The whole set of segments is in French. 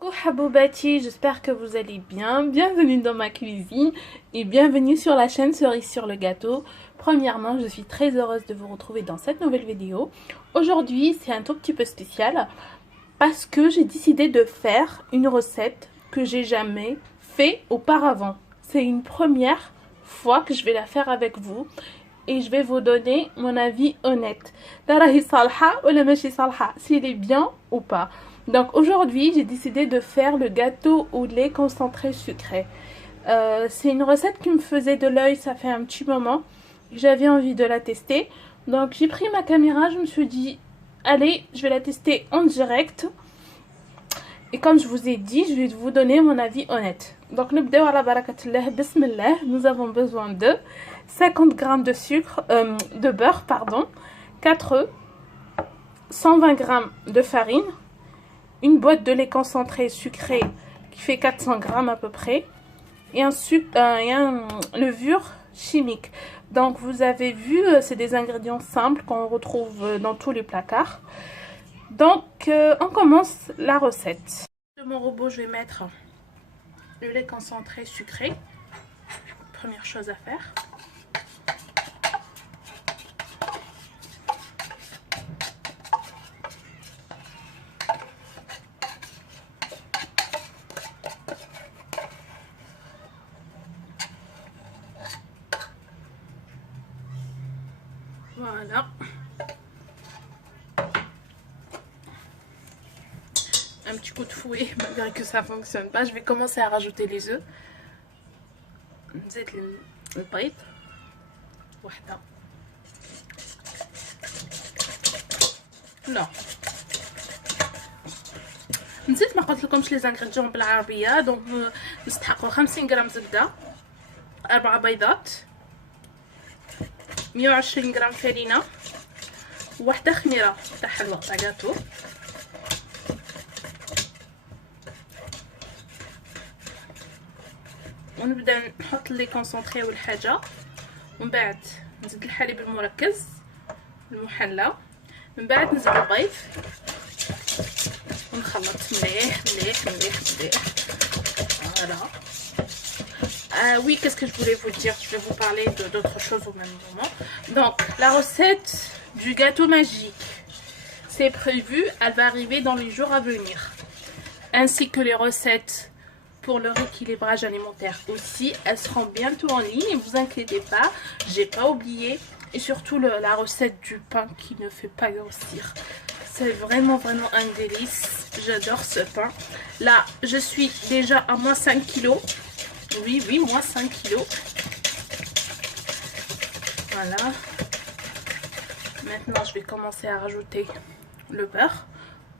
Coucou Haboubati, j'espère que vous allez bien. Bienvenue dans ma cuisine et bienvenue sur la chaîne Cerise sur le gâteau. Premièrement, je suis très heureuse de vous retrouver dans cette nouvelle vidéo. Aujourd'hui, c'est un tout petit peu spécial parce que j'ai décidé de faire une recette que j'ai jamais fait auparavant. C'est une première fois que je vais la faire avec vous et je vais vous donner mon avis honnête. S'il est bien ou pas. Donc aujourd'hui, j'ai décidé de faire le gâteau au lait concentré sucré. C'est une recette qui me faisait de l'œil, ça fait un petit moment. J'avais envie de la tester. Donc j'ai pris ma caméra, je me suis dit, allez, je vais la tester en direct. Et comme je vous ai dit, je vais vous donner mon avis honnête. Donc nous bismillah, nous avons besoin de 50 g de sucre, de beurre, pardon, 4 œufs, 120 g de farine, une boîte de lait concentré sucré qui fait 400 g à peu près, et un levure chimique. Donc vous avez vu, c'est des ingrédients simples qu'on retrouve dans tous les placards. Donc on commence la recette. De mon robot, je vais mettre le lait concentré sucré. Première chose à faire. Voilà. Un petit coup de fouet, malgré que ça fonctionne pas. Je vais commencer à rajouter les œufs. نزيد البيض واحدة. لا نسيت ما قلت لكمش لي زانغريديون بالعربية. دونك نستحقوا 50 غرام زبدة، 4 بيضات، 120 غرام فرينة، وواحدة خميرة تاع حلوى تاع غاتو، ونبدا نحط لي كونسونطري اول حاجه، ومن بعد نزيد الحليب المركز المحلى، من بعد نزيد البيض ونخلط مليح مليح مليح مليح. Voilà. Oui, qu'est-ce que je voulais vous dire? Je vais vous parler d'autres choses au même moment. Donc, la recette du gâteau magique, c'est prévu, elle va arriver dans les jours à venir. Ainsi que les recettes pour le rééquilibrage alimentaire aussi, elles seront bientôt en ligne, ne vous inquiétez pas, j'ai pas oublié. Et surtout la recette du pain qui ne fait pas grossir. C'est vraiment un délice, j'adore ce pain. Là, je suis déjà à moins 5 kilos. Oui, moins 5 kilos. Voilà. Maintenant, je vais commencer à rajouter le beurre.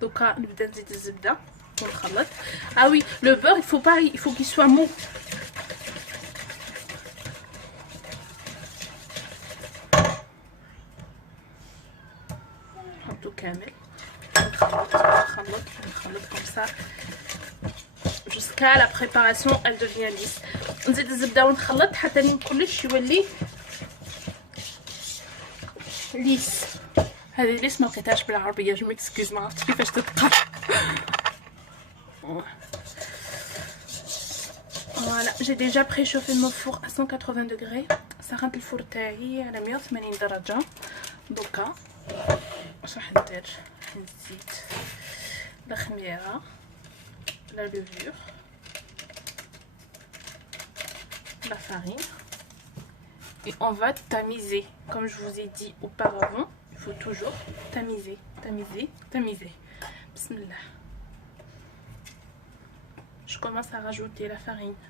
Donc, نبدا نزيد الزبده ونخلط. Ah oui, le beurre, il faut qu'il soit mou. نحطو كامل نخلط comme ça jusqu'à la préparation elle devient lisse. نزيد الزبده ونخلط حتى كلش يولي ليس. هذه ليس ما لقيتهاش بالعربيه، جو ميكسكوز ما عرفتش كيفاش تتقال. Voilà, j'ai déjà préchauffé mon four à 180 degrés. سخنت الفور تاعي على 180 درجة. دوكا واش راح ندير؟ نزيد الخميرة، la levure, la farine, et on va tamiser. Comme je vous ai dit auparavant, il faut toujours tamiser, tamiser, tamiser. Bismillah. Je commence à rajouter la farine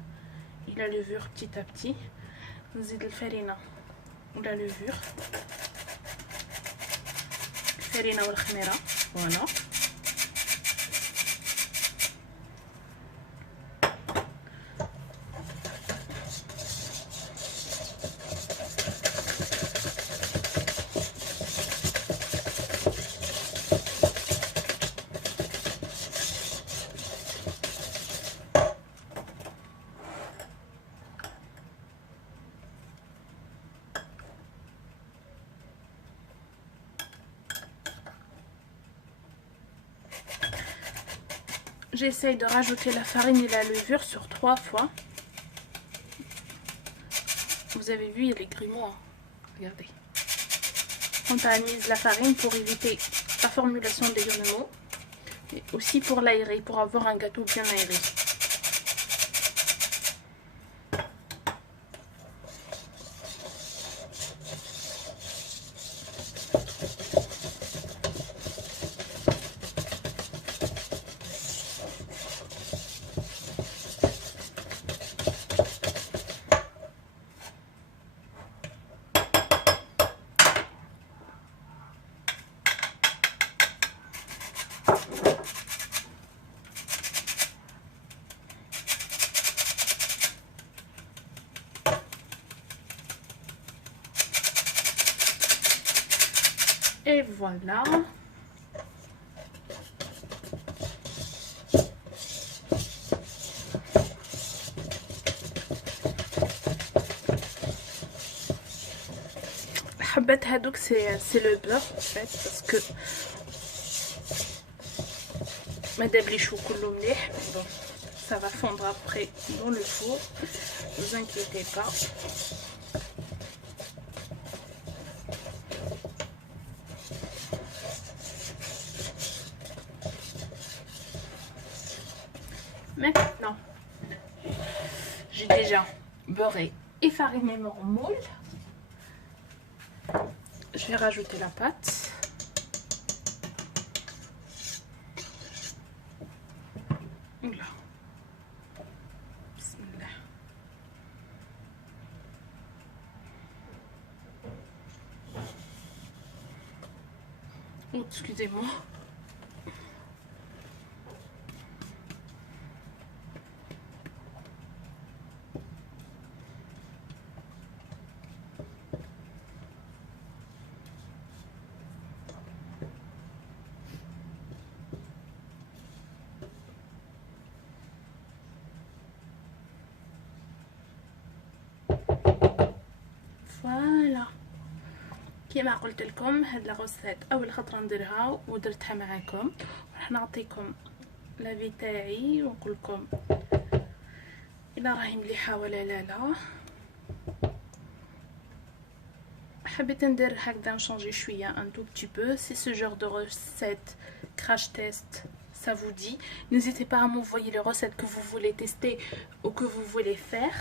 et la levure petit à petit. نزيد الفرينة ولا levure، الفرينة والخميرة. Voilà. j'essaye de rajouter la farine et la levure sur 3 fois. Vous avez vu, il est grumeau, hein. Regardez. On tamise la farine pour éviter la formulation des grumeaux. Et aussi pour l'aérer, pour avoir un gâteau bien aéré. Et voilà. حبات هادوك c'est le beurre en fait parce que ما دابليش كله مليح. Bon, ça va fondre après dans le four. Ne vous inquiétez pas. Maintenant, j'ai déjà beurré et fariné mon moule. Je vais rajouter la pâte. Oula. Bismillah. Oh, excusez-moi. فوالا كيما قلت لكم هاد الغوسيت اول خطره نديرها ودرتها معاكم. راح نعطيكم لافي تاعي ونقول لكم الا راهي مليحه ولا لا. حبيت ندير هكذا نشونجي شويه un tout petit peu. C'est ce genre de recette crash test, ça vous dit. N'hésitez pas à m'envoyer les recettes que vous voulez tester ou que vous voulez faire.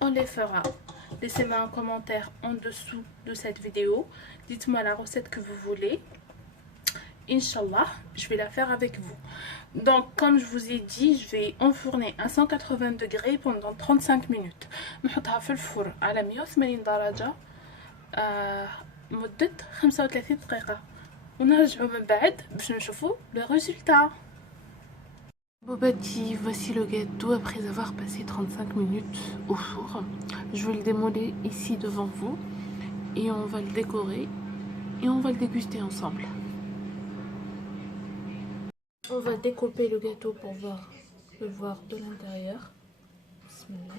On les fera. Laissez-moi un commentaire en dessous de cette vidéo. Dites-moi la recette que vous voulez. Inch'Allah, je vais la faire avec vous. Donc, comme je vous ai dit, je vais enfourner à 180 degrés pendant 35 minutes. نحطها في الفرن على 180 درجة مدة 35 دقيقة ونرجعوا من بعد باش نشوفوا le résultat. Bobati, voici le gâteau après avoir passé 35 minutes au four. Je vais le démoler ici devant vous et on va le décorer et on va le déguster ensemble. On va découper le gâteau pour le voir de l'intérieur. Bismillah.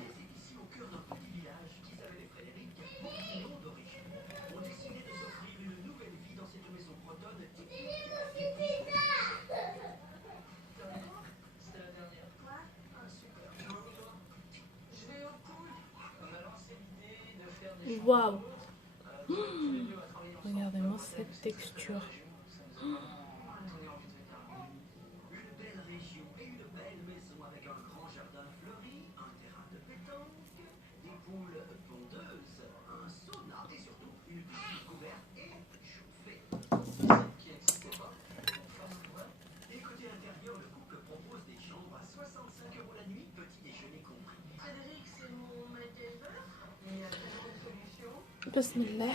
Waouh! Regardez-moi cette texture. Bismillah.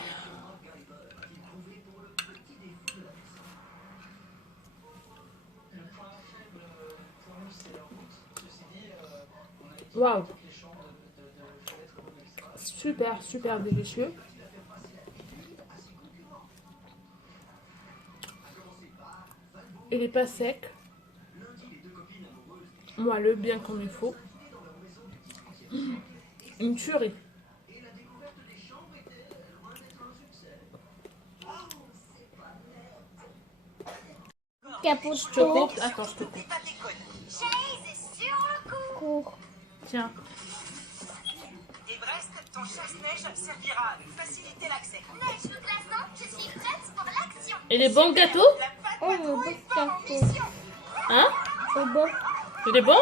Waouh! Super délicieux. Il n'est pas sec. Moelleux, bien comme il faut. Une tuerie. Capote. Je te coupe. Attends, je te coupe. Chase sur le coup. Tiens. Et Brest, ton chasse-neige servira à nous faciliter l'accès. Neige ou glaçon, je suis prête pour l'action. Et les bons gâteaux? La pâte Oh, le beau patrouille part en café. mission. Hein? C'est bon. Il est bon?